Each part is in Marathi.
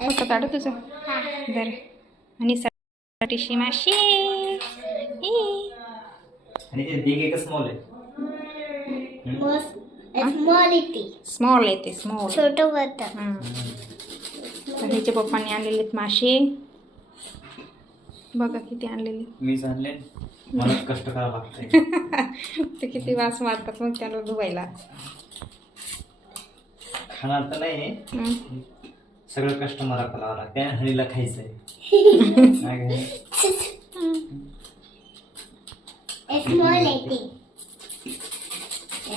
फोटो काढू तुझं? हा दर आणि साठी माशी स्मॉल येते स्मॉल छोट ह्याच्या पप्पांनी आणलेले आहेत मासे बघा किती आणलेले. मी आणले. कष्ट करावं लागतंय. ते किती वास मारतात मग त्याला धुवायला. खाणार तर नाही. सगळं कष्ट मला करावं लागतं त्या हळीला खायचंय? स्मॉल इटी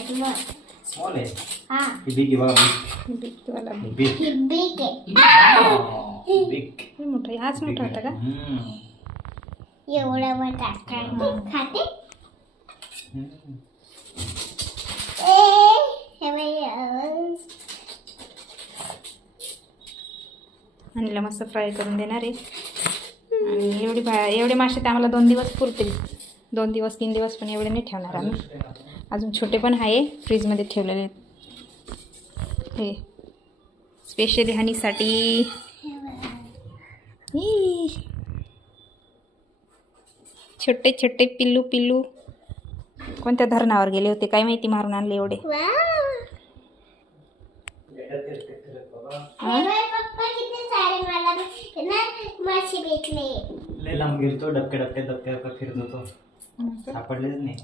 स्मॉल स्मॉल आहे? हा. बिग आहे बघा बिगवाला बिग. बिग बिग आहे बिग मोठा आहे. हाच मोठा होता का? एवढा मोठा खाते? खाते हम्म. ए हे बाई, अं. आणलं मस्त फ्राय करून देणार आहे. आणि एवढी भा एवढे मासे तर आम्हाला दोन दिवस पुरतील. दोन दिवस तीन दिवस पण एवढे नाही ठेवणार आम्ही. अजून छोटे पण आहे फ्रीजमध्ये ठेवलेले आहेत. हे स्पेशली हनीसाठी. छोटे छोटे पिल्लू पिल्लू. कोणत्या धरणावर गेले होते? काय माहिती मारून आणले एवढे वाव. हा? हे बाई, पप्पा किती सारे मला ना मासे भेटले लय लांब गेलतो डबक्या डबक्या डबक्या डबक्या फिरत होतो. सापडलेच नाही.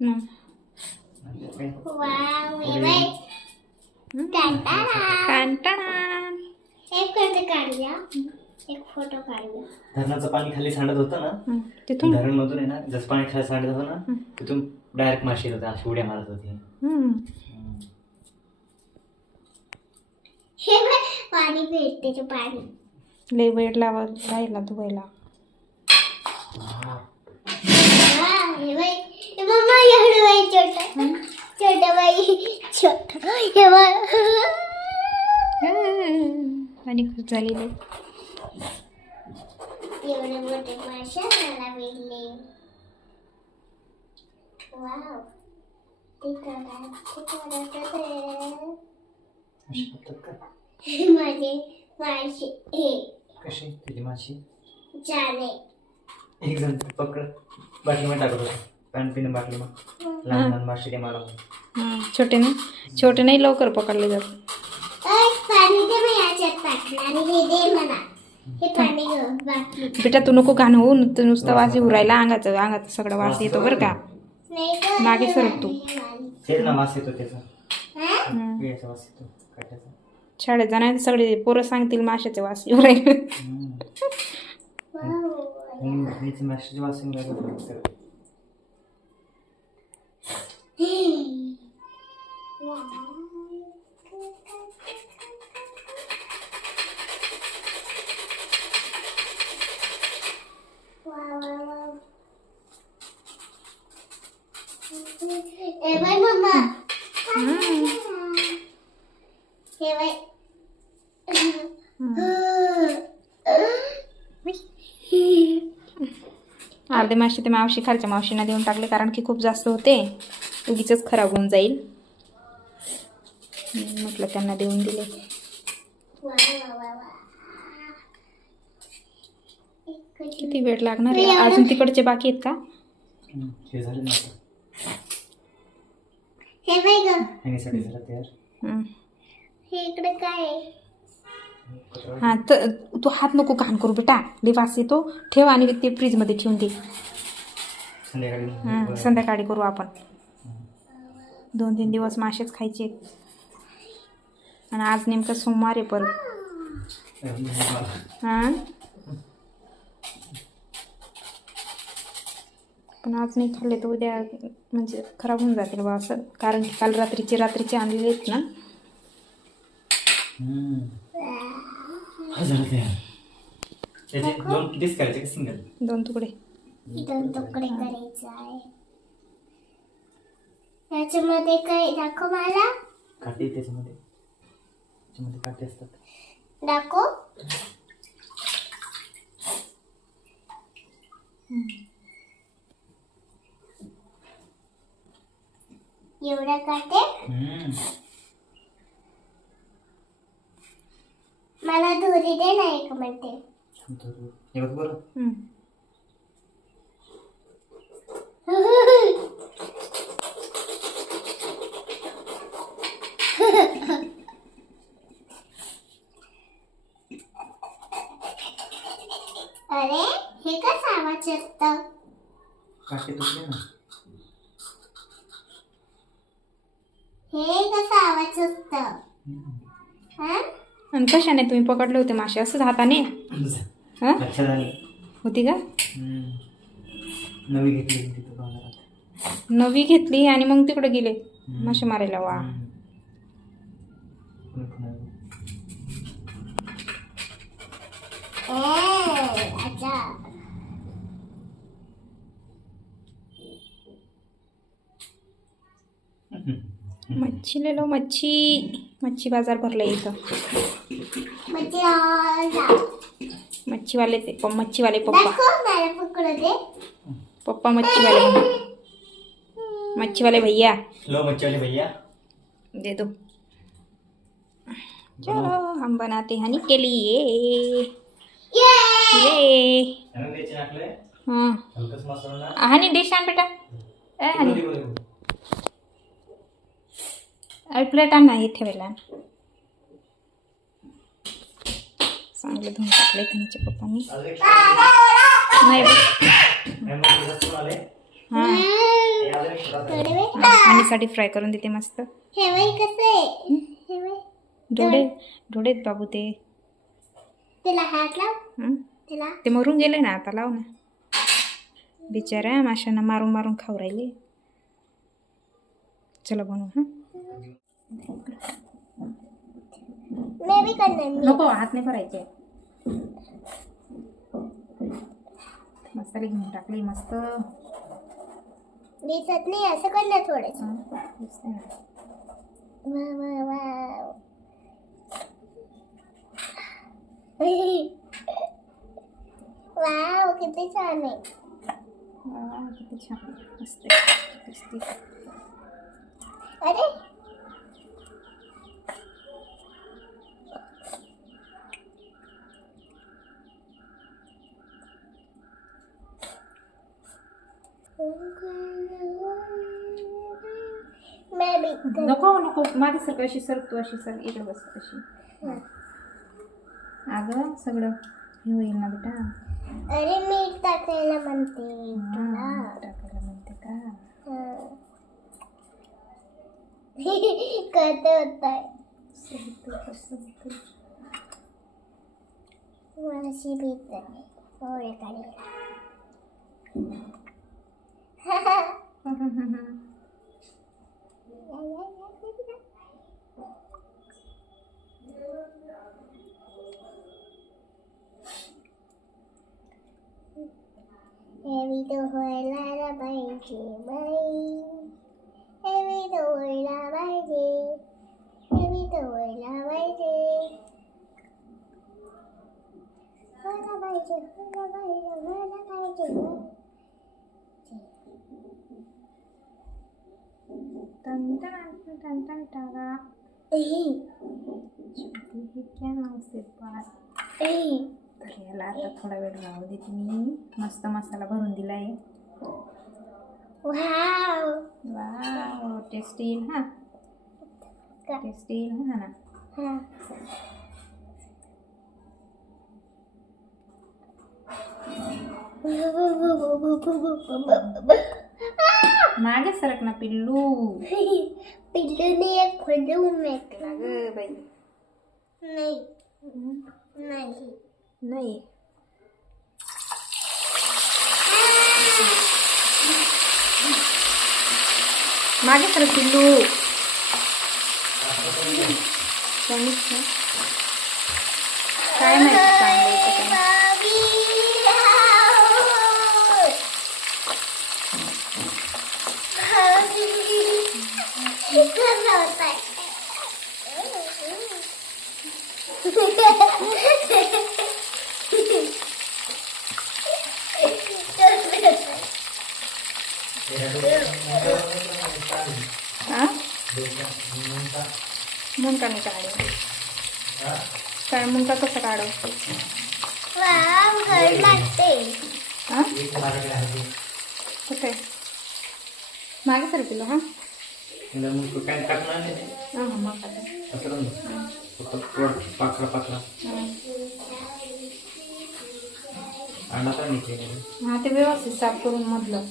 म्हणजे काय? वाव हे बाई टाटा. टाणटाणान. एक फोटो काढूया. एक फोटो काढूया. धरणाचं पाणी खाली सांडत होतं ना. तिथून? धरण मधून आहे ना? जसं पाणी खाली सांडत होतं ना? तिथून डायरेक्ट माशी येत होते अशी उड्या मारत होती. हम्म. हे पाणी भेटते ते पाणी. लय वेळ लावा राहिला धुवायला आणि खुश झालेले एवढे मोठे मासे मला भेटले. वाव. माझे मासे हे. कशी तुझी माशी? एक जण पकड. बाटलीमध्ये टाकत होता पॅन्ट पिणं बाटली मग. लहान लहान माशी ते मला हां छोटे नाही. छोटे नाही लवकर पकडले जात अय, पाणी दे मी याच्यात टाकलं आणि हे दे मला. हे पाणी ग बाकी बेटा तू नको घाण होऊ. नुसतं नुसतं वास येऊ राहिला अंगाचं अंगाचं सगळं वास येतो बरं का. नाही ग मागे सरक तू. तेच ना वास येतो त्याचा. हा? वास येतो. काट्याचा शाळेत जाणार सगळे पोरं सांगतील माशाचे वास येऊ राहिले हम्म. वाव. आणि बहिणीची माशीची वास येऊन राहिला होता. Wow, wow, wow. ए बाई अर्धे मासे ते मावशी खालच्या मावशींना देऊन टाकले कारण की खूप जास्त होते. उगीच खराब होऊन जाईल. म्हटलं त्यांना देऊन दिले. किती वेळ लागणार आहे? अजून तिकडचे बाकी आहेत का. हे. हे. हे इकडे काय आहे? हां तर तू हात नको घाण करू बेटा. लई वास येतो. ठेव आणि ते फ्रीजमध्ये ठेवून दे. हं, संध्याकाळी करू आपण. दोन तीन दिवस मासेच खायचे. आणि आज नेमकं सोमवार आहे परत. हां? पण आज नाही खाल्ले तर उद्या म्हणजे खराब होऊन जातील बा असं. कारण की काल रात्रीचे रात्रीचे आणलेले आहेत ना. हा त्याचे दोन पीस करायचे का सिंगल दोन तुकडे. दोन तुकडे करायचे आहे. याच्यामध्ये काय दाखव मला. काटे त्याच्यामध्ये. त्याच्यामध्ये काटे असतात. दाखव. एवढ्या काटे हम्म. मला दोरी हे दे हे बरं? हं. अरे हे कसं आवाज येतं? ना. हे कसं आवाज असतं. हा? आणि कशाने तुम्ही पकडले होते मासे असंच हाताने? हां? होती का. नवी घेतली तिथं बाजारात. नवी घेतली आणि मग तिकडे गेले. मासे मारायला वा. कोणी मच्छी लेलो मच्छी. मच्छी बाजार भरला इथं. मच्छीवाले ते मच्छीवाले पप्पा. पप्पा मच्छीवाले मच्छीवाले भैया. लो बच्चे वाले भैया. दे दो. चलो हम बनाते हनी के लिए. ये हां. हनी डिश आण बेटा. ए हनी. प्लेट आण ना हे ठेवायला. चांगले धुवून टाकले धनीच्या पप्पांनी. नाही हां. हनीसाठी फ्राय करून देते मस्त. डोळे डोळेत बाबू ते. हं? ते मरून गेले ना आता लाव ना. बिचाऱ्या माशांना मारून मारून खाऊ राहिले. चला बनवू हां? मी बी करणार मी नको हात नाही भरायचे. मसाले घेऊन टाकले मस्त. दिसत नाही असं करणार थोडस. दिसतंय ना. वा वा वा वाव किती छान आहे. किती छान. मस्त. अरे मैं भी नको नको. मागे सर अशी सर तू अशी सर इकडे बस अशी. अगं सगळं हे होईल ना बेटा? अरे मीठ टाकायला म्हणते. हां, टाकायला म्हणते का? हं. करते होत आहे असं होतं, तसं होतं. माझी भीत आहे. ओळे काढायला Every đầu hồi la la bay chỉ bay Every đầu hồi la bay gì Every đầu hồi la bay gì Hoa la bay chỉ, hoa la bay chỉ, hoa la bay chỉ, याला आता थोडा वेळ राहू देते मी मस्त मसाला भरून दिलाय वाव वा टेस्टी येईल हा का- टेस्टी येईल हा ना हा. मागे सरक ना पिल्लू पिल्लूने एक खोलून मेकला अगं बाई नाही नाही नाही मागे सरक पिल्लू सांगितलं काय माहिती चांगलं आहे का काय हा? म्हणून का नाही काढे? काय मुंका कसं हां ते. कुठे? मागे सर तुला हां? तिला मग काय टाकणार नाही. असं. फक्त पाकळा हां. आणा तर निघते हां ते व्यवस्थित साफ करून मधलं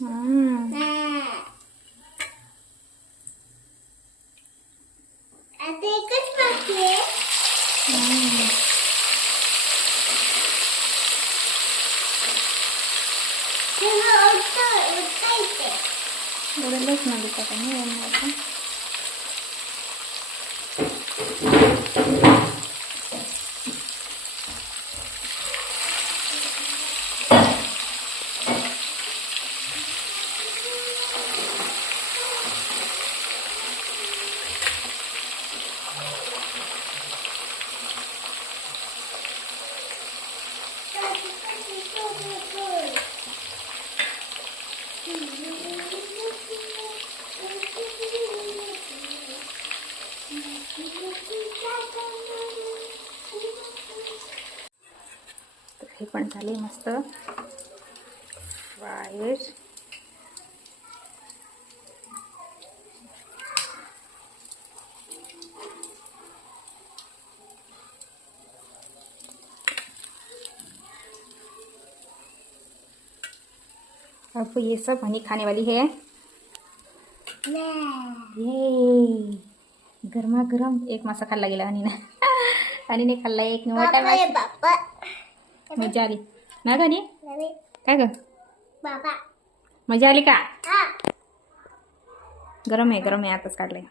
हां. आता एकच बाकी आहे हां. तेव्हा उठता उठता येते एवढं लस ना देता का झाले मस्त। फ्राईड अब ये सब हनी खाने वाली है। ये गरमा गरम एक मासा खाल्ला गेला हनीनं। हनीने खाल्ला एक मोठा मजा आली. ना? गणी काय ग? बाबा. मजा आली का? गरम आहे गरम आहे आताच काढलंय.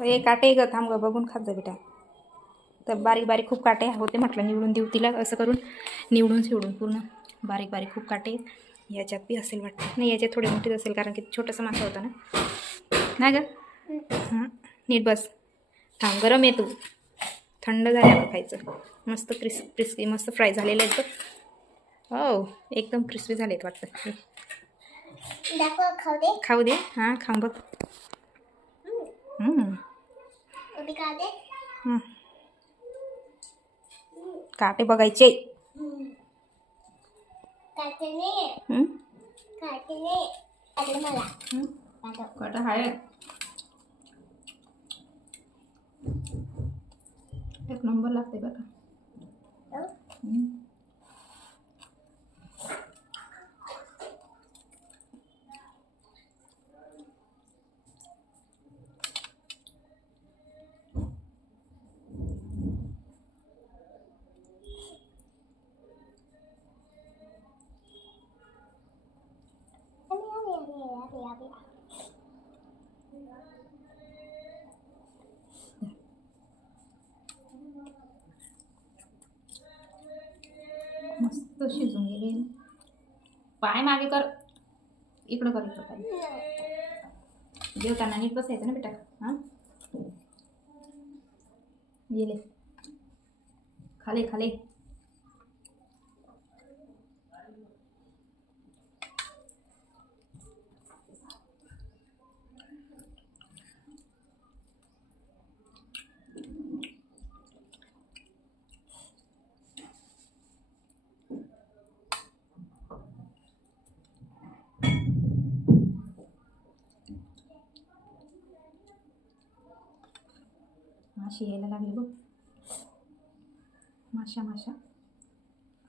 हे काटे ग थांब ग बघून खात जा बेटा. तर बारीक बारीक खूप काटे होते म्हटलं निवडून देऊ तिला असं करून. निवडून शिवडून पूर्ण. बारीक बारीक खूप काटे आहेत. याच्यात बी असेल वाटतं. नाही याच्यात थोडे मोठेच असेल कारण की छोटंसं मासा होता ना. ना ग? हां. नीट बस. थांब गरम आहे तू. थंड झाल्यावर खायचं. मस्त क्रिस क्रिस्पी मस्त फ्राय झालेलं आहेत बघ. हो एकदम क्रिस्पी झालेत वाटतं. दाखव खाऊ दे. खाऊ दे. हां खाऊ बघ. काटे बघायचे. काटे एक नंबर लागते बरं का हो? हं. अरे, अरे, अरे, अरे, अरे, अरे. मस्त शिजून गेले. पाय मागे कर. इकडं कर इकडं पाय जेवताना नीट बसायचं ना बेटा. हां? गेले. खाले खाले. माशी यायला लागले बघ. माशा माशा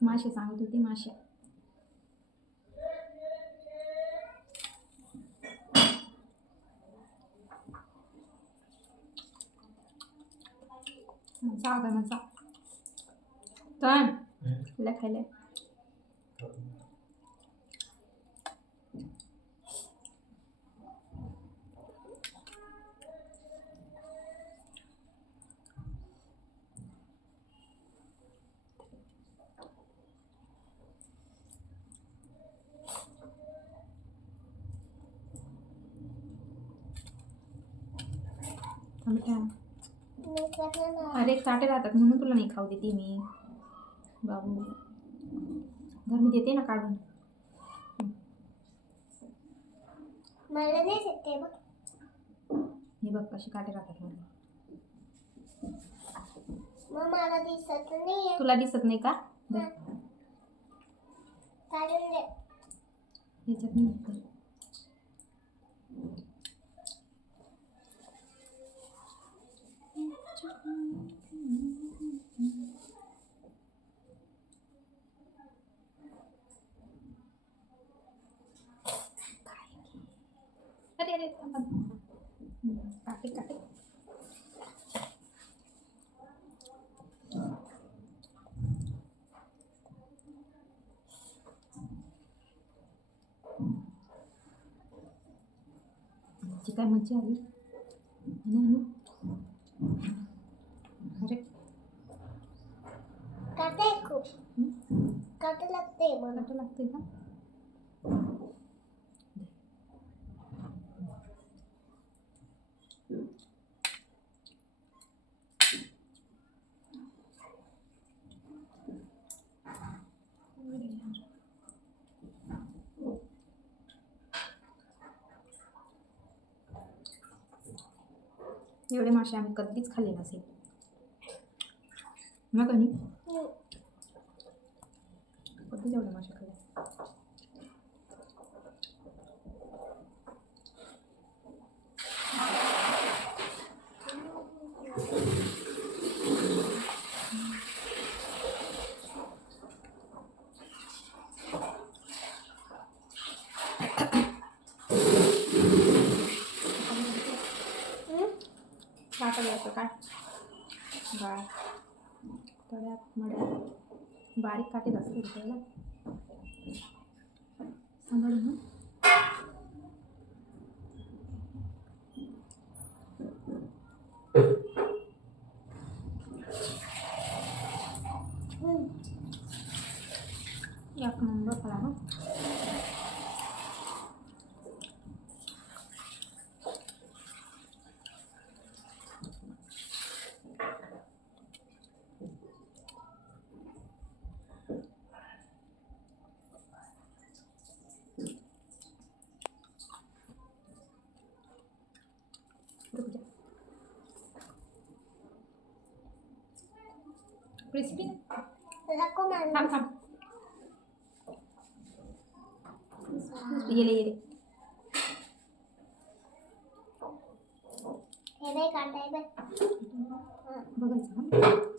माशी सांगत होती माश्या. जा ग मग जा तण तुला करणार ना. अरे काटे राहतात म्हणून तुला नाही खाऊ देते मी. बाबू. घर मी देते ना काढून. मला नाही शकते बघ. हे बघ कसे काटे राहतात म्हणून. मग मला दिसत नाही तुला दिसत नाही का? काढून दे. ह्याच्यात नाही दिसत. अरे अरे थांबा. हम्म, काटे काटे ची काय मज्जा आली है ना अनु? अरे काटे खूप एवढे मासे आम्ही कधीच खाल्ले नसेल मग कधी हम्म. कधीच एवढे मासे खाल्ले हम्म. काटा घ्यायचं काय बाळ तड्यात मड्यात बारीक काटे असते त्याला सांभाळून हं. हम्म. एक नंबर फळा हं रुक जा क्रिस्पी थांब थांब येले येले हे नाही बघ बघायचं.